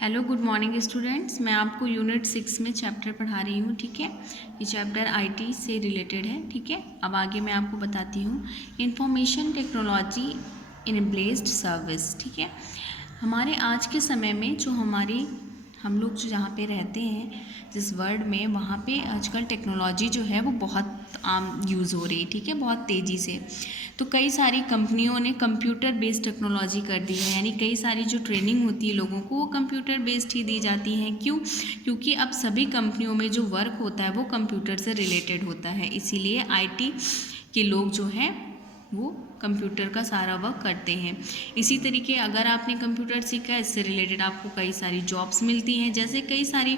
Hello good morning students. मैं आपको unit 6 में चैप्टर पढ़ा रही हूँ। ठीक है, ये चैप्टर आईटी से रिलेटेड है। ठीक है, अब आगे मैं आपको बताती हूँ information technology in blessed service. ठीक है, हमारे आज के समय में जो हम लोग जो जहाँ पे रहते हैं जिस वर्ल्ड में, वहाँ पे आजकल टेक्नोलॉजी जो है वो बहुत आम यूज़ हो रही है। ठीक है, बहुत तेज़ी से। तो कई सारी कंपनियों ने कंप्यूटर बेस्ड टेक्नोलॉजी कर दी है, यानी कई सारी जो ट्रेनिंग होती है लोगों को वो कंप्यूटर बेस्ड ही दी जाती हैं। क्यों? क्योंकि अब सभी कंपनियों में जो वर्क होता है वो कंप्यूटर से रिलेटेड होता है, इसीलिए आईटी के लोग जो हैं वो कंप्यूटर का सारा वर्क करते हैं। इसी तरीके अगर आपने कंप्यूटर सीखा है, इससे रिलेटेड आपको कई सारी जॉब्स मिलती हैं, जैसे कई सारी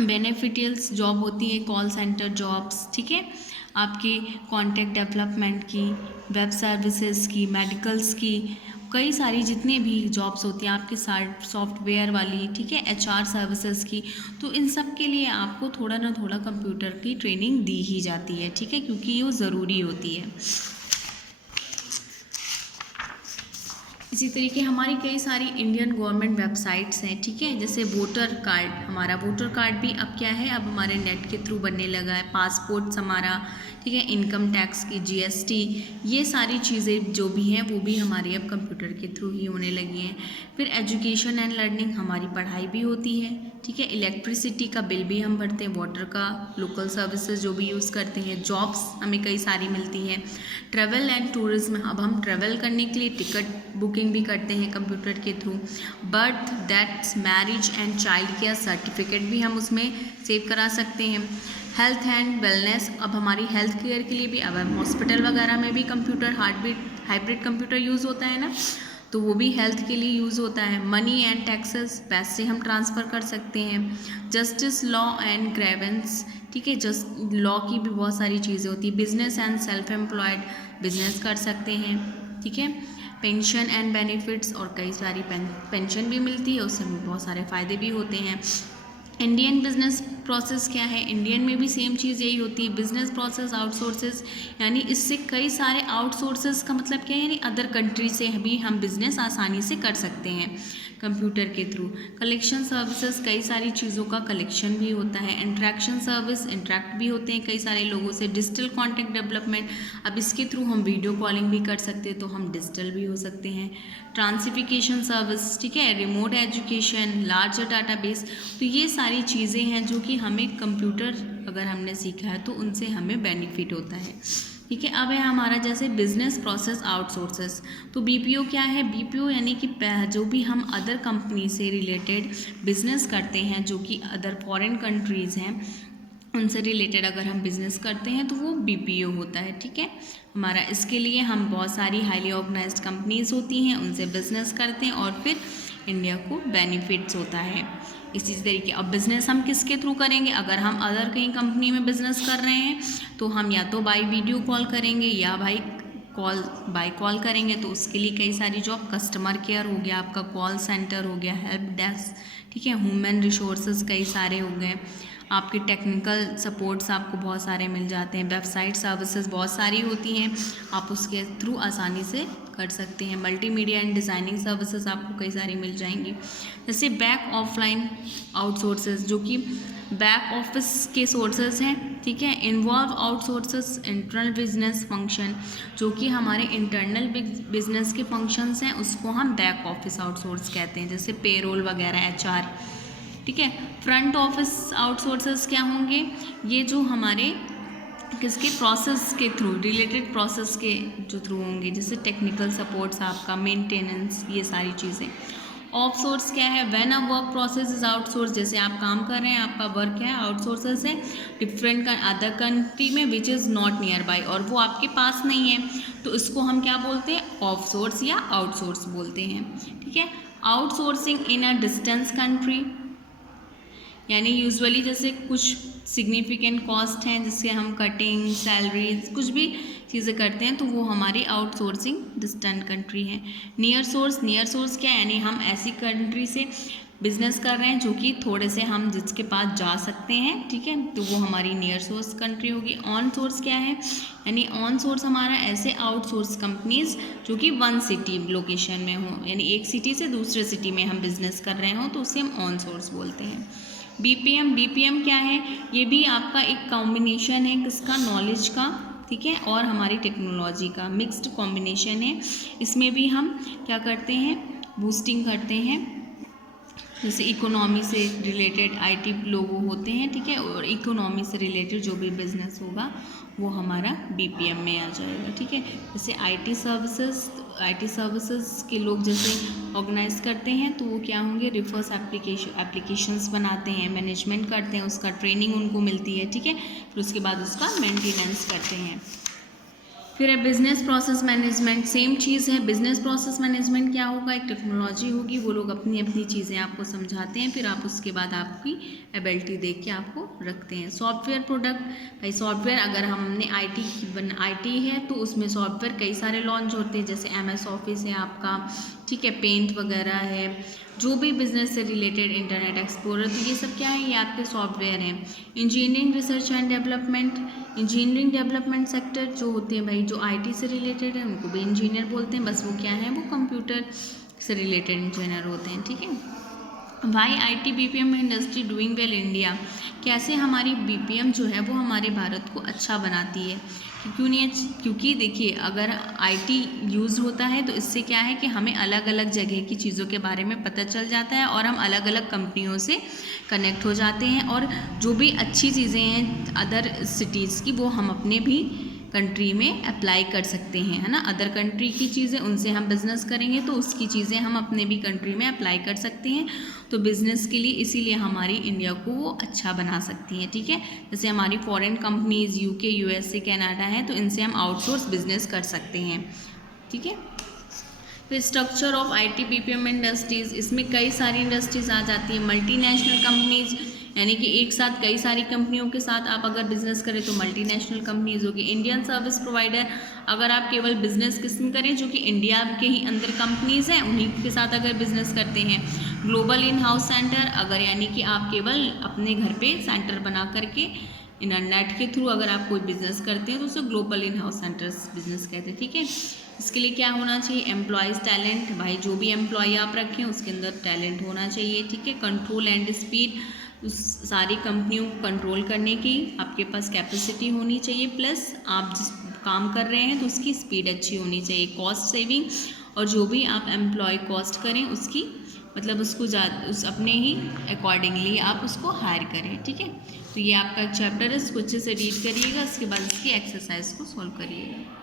बेनिफिशियल्स जॉब होती हैं, कॉल सेंटर जॉब्स। ठीक है, आपके कॉन्टैक्ट डेवलपमेंट की, वेब सर्विसेज की, मेडिकल्स की, कई सारी जितनी भी जॉब्स होती हैं आपके सॉफ्टवेयर वाली, ठीक है, एचआर सर्विसेज की। तो इन सब के लिए आपको थोड़ा ना थोड़ा कंप्यूटर की ट्रेनिंग दी ही जाती है। ठीक है, क्योंकि ये ज़रूरी होती है। इसी तरीके हमारी कई सारी इंडियन गवर्नमेंट वेबसाइट्स हैं। ठीक है, जैसे वोटर कार्ड, हमारा वोटर कार्ड भी अब क्या है, अब हमारे नेट के थ्रू बनने लगा है। पासपोर्ट्स हमारा, ठीक है, इनकम टैक्स की जीएसटी, ये सारी चीज़ें जो भी हैं वो भी हमारे अब कंप्यूटर के थ्रू ही होने लगी हैं। फिर एजुकेशन एंड लर्निंग, हमारी पढ़ाई भी होती है। ठीक है, इलेक्ट्रिसिटी का बिल भी हम भरते हैं, वाटर का, लोकल सर्विसेज जो भी यूज़ करते हैं, जॉब्स हमें कई सारी मिलती हैं। ट्रैवल एंड टूरिज्म, अब हम ट्रैवल करने के लिए टिकट बुकिंग भी करते हैं कंप्यूटर के through. Birth, deaths, marriage and child care certificate भी हम उसमें सेव करा सकते हैं। हेल्थ एंड वेलनेस, अब हमारी हेल्थ केयर के लिए भी अब हम हॉस्पिटल वगैरह में भी कंप्यूटर, हाइब्रिड कंप्यूटर यूज़ होता है ना, तो वो भी हेल्थ के लिए यूज़ होता है। मनी एंड टैक्सेस, पैसे हम ट्रांसफ़र कर सकते हैं। जस्टिस, लॉ एंड ग्रेवेंस, ठीक है, जस्ट लॉ की भी बहुत सारी चीज़ें होती है। Business and self employed, business कर सकते हैं। ठीक है, पेंशन एंड बेनिफिट्स, और कई सारी पेंशन भी मिलती है, उससे हमें बहुत सारे फ़ायदे भी होते हैं। इंडियन बिजनेस प्रोसेस क्या है, इंडियन में भी सेम चीज़ यही होती है, बिजनेस प्रोसेस आउटसोर्सेज, यानी इससे कई सारे आउटसोर्सेज का मतलब क्या है, यानी अदर कंट्री से भी हम बिजनेस आसानी से कर सकते हैं कंप्यूटर के थ्रू। कलेक्शन सर्विसेज, कई सारी चीज़ों का कलेक्शन भी होता है। इंटरेक्शन सर्विस, इंटरेक्ट भी होते हैं कई सारे लोगों से। डिजिटल कॉन्टैक्ट डेवलपमेंट, अब इसके थ्रू हम वीडियो कॉलिंग भी कर सकते हैं, तो हम डिजिटल भी हो सकते हैं। ट्रांसफिकेशन सर्विस, ठीक है, रिमोट एजुकेशन, लार्जर डाटाबेस, तो ये सारी चीज़ें हैं जो कि हमें कंप्यूटर अगर हमने सीखा है तो उनसे हमें बेनिफिट होता है। ठीक है, अब है हमारा जैसे बिजनेस प्रोसेस आउटसोर्सेस, तो बीपीओ क्या है, बीपीओ यानी कि जो भी हम अदर कंपनी से रिलेटेड बिजनेस करते हैं, जो कि अदर फॉरेन कंट्रीज़ हैं, उनसे रिलेटेड अगर हम बिज़नेस करते हैं तो वो बीपीओ होता है। ठीक है, हमारा इसके लिए हम बहुत सारी हाईली ऑर्गेनाइज्ड कंपनीज होती हैं, उनसे बिज़नेस करते हैं और फिर इंडिया को बेनिफिट्स होता है। इसी तरीके अब बिज़नेस हम किसके थ्रू करेंगे, अगर हम अदर कहीं कंपनी में बिज़नेस कर रहे हैं तो हम या तो बाय वीडियो कॉल करेंगे या बाय कॉल करेंगे, तो उसके लिए कई सारी जॉब, कस्टमर केयर हो गया, आपका कॉल सेंटर हो गया, हेल्प डेस्क, ठीक है, ह्यूमन रिसोर्सेज कई सारे हो गए, आपके टेक्निकल सपोर्ट्स आपको बहुत सारे मिल जाते हैं, वेबसाइट सर्विसेज बहुत सारी होती हैं, आप उसके थ्रू आसानी से कर सकते हैं। मल्टीमीडिया एंड डिज़ाइनिंग सर्विसेज आपको कई सारी मिल जाएंगी। जैसे बैक ऑफलाइन आउटसोर्सेज, जो कि बैक ऑफिस के सोर्सेज हैं। ठीक है, involve outsources internal business function, जो कि हमारे इंटरनल बिजनेस के फंक्शंस हैं, उसको हम बैक ऑफिस आउटसोर्स कहते हैं, जैसे पेरोल वगैरह, एचआर। ठीक है, फ्रंट ऑफिस आउटसोर्सेस क्या होंगे, ये जो हमारे किसके प्रोसेस के थ्रू, रिलेटेड प्रोसेस के जो थ्रू होंगे, जैसे टेक्निकल सपोर्ट्स, आपका मेंटेनेंस, ये सारी चीज़ें। ऑफसोर्स क्या है, when a work process is outsource, जैसे आप काम कर रहे हैं, आपका वर्क क्या है, आउटसोर्सेस है डिफरेंट अदर कंट्री में which is not near by, और वो आपके पास नहीं है, तो इसको हम क्या बोलते हैं, ऑफसोर्स या आउटसोर्स बोलते हैं। ठीक है, outsourcing in a distance country, यानी यूजुअली जैसे कुछ सिग्निफिकेंट कॉस्ट हैं जिसके हम कटिंग, सैलरीज, कुछ भी चीज़ें करते हैं तो वो हमारी आउटसोर्सिंग डिस्टेंट कंट्री है। नियर सोर्स क्या है, यानी हम ऐसी कंट्री से बिजनेस कर रहे हैं जो कि थोड़े से हम जिसके पास जा सकते हैं, ठीक है, तो वो हमारी नियर सोर्स कंट्री होगी। ऑन सोर्स क्या है, यानी ऑन सोर्स हमारा ऐसे आउटसोर्स कंपनीज जो कि वन सिटी लोकेशन में हो, यानी एक सिटी से दूसरे सिटी में हम बिजनेस कर रहे हो तो उसे हम ऑन सोर्स बोलते हैं। बीपीएम क्या है, ये भी आपका एक कॉम्बिनेशन है किसका, नॉलेज का, ठीक है, और हमारी टेक्नोलॉजी का मिक्स्ड कॉम्बिनेशन है। इसमें भी हम क्या करते हैं, बूस्टिंग करते हैं, जैसे इकोनॉमी से रिलेटेड आईटी लोग होते हैं, ठीक है, और इकोनॉमी से रिलेटेड जो भी बिजनेस होगा वो हमारा बीपीएम में आ जाएगा, ठीक है। जैसे आईटी सर्विसेज के लोग जैसे ऑर्गेनाइज करते हैं तो वो क्या होंगे, रिफर्स एप्लीकेशंस बनाते हैं, मैनेजमेंट करते हैं, उसका ट्रेनिंग उनको मिलती है, ठीक है, फिर उसके बाद उसका मेंटेनेंस करते हैं। फिर है बिजनेस प्रोसेस मैनेजमेंट, सेम चीज़ है। बिजनेस प्रोसेस मैनेजमेंट क्या होगा, एक टेक्नोलॉजी होगी, वो लोग अपनी अपनी चीज़ें आपको समझाते हैं, फिर आप उसके बाद आपकी एबिलिटी देख के आपको रखते हैं। सॉफ्टवेयर प्रोडक्ट, भाई सॉफ्टवेयर अगर हमने आईटी है तो उसमें सॉफ्टवेयर कई सारे लॉन्च होते हैं, जैसे MS ऑफिस है आपका, ठीक है, पेंट वगैरह है, जो भी बिजनेस से रिलेटेड, इंटरनेट एक्सप्लोरर, तो ये सब क्या है, ये आपके सॉफ्टवेयर हैं। Engineering research and development, engineering development sector जो होते हैं भाई, जो आईटी से रिलेटेड है उनको भी इंजीनियर बोलते हैं, बस वो क्या है, वो कंप्यूटर से रिलेटेड इंजीनियर होते हैं, ठीक है। Why IT BPM industry doing well India, कैसे हमारी बीपीएम जो है वो हमारे भारत को अच्छा बनाती है, क्यों नहीं, क्योंकि देखिए अगर आईटी यूज़ होता है तो इससे क्या है कि हमें अलग अलग जगह की चीज़ों के बारे में पता चल जाता है और हम अलग अलग कंपनियों से कनेक्ट हो जाते हैं, और जो भी अच्छी चीज़ें हैं अदर सिटीज़ की वो हम अपने भी कंट्री में अप्लाई कर सकते हैं, है ना। अदर कंट्री की चीज़ें उनसे हम बिज़नेस करेंगे तो उसकी चीज़ें हम अपने भी कंट्री में अप्लाई कर सकते हैं, तो बिज़नेस के लिए इसीलिए हमारी इंडिया को वो अच्छा बना सकती हैं, ठीक है। जैसे हमारी foreign companies UK, USA, Canada है तो इनसे हम आउटसोर्स बिजनेस कर सकते हैं, ठीक है। फिर structure of IT BPM industries, इसमें कई सारी इंडस्ट्रीज़ आ जाती हैं। मल्टीनेशनल कंपनीज़, यानी कि एक साथ कई सारी कंपनियों के साथ आप अगर बिजनेस करें तो मल्टीनेशनल कंपनीज होगी। इंडियन सर्विस प्रोवाइडर, अगर आप केवल बिजनेस किस्म करें जो कि इंडिया के ही अंदर कंपनीज हैं उन्हीं के साथ अगर बिजनेस करते हैं। ग्लोबल इन हाउस सेंटर, अगर यानी कि आप केवल अपने घर पे सेंटर बना करके इंटरनेट के थ्रू अगर आप कोई बिजनेस करते हैं तो उसे global in house centres business कहते हैं, ठीक है। इसके लिए क्या होना चाहिए, एम्प्लॉयज़ टैलेंट, भाई जो भी एम्प्लॉय आप रखें उसके अंदर टैलेंट होना चाहिए, ठीक है। कंट्रोल एंड स्पीड, उस सारी कंपनियों को कंट्रोल करने की आपके पास कैपेसिटी होनी चाहिए, प्लस आप जिस काम कर रहे हैं तो उसकी स्पीड अच्छी होनी चाहिए। कॉस्ट सेविंग, और जो भी आप एम्प्लॉय कॉस्ट करें उसकी मतलब उसको उस अपने ही अकॉर्डिंगली आप उसको हायर करें, ठीक है। तो ये आपका चैप्टर है, इसको अच्छे से रीड करिएगा, उसके बाद इसकी एक्सरसाइज को सॉल्व करिएगा।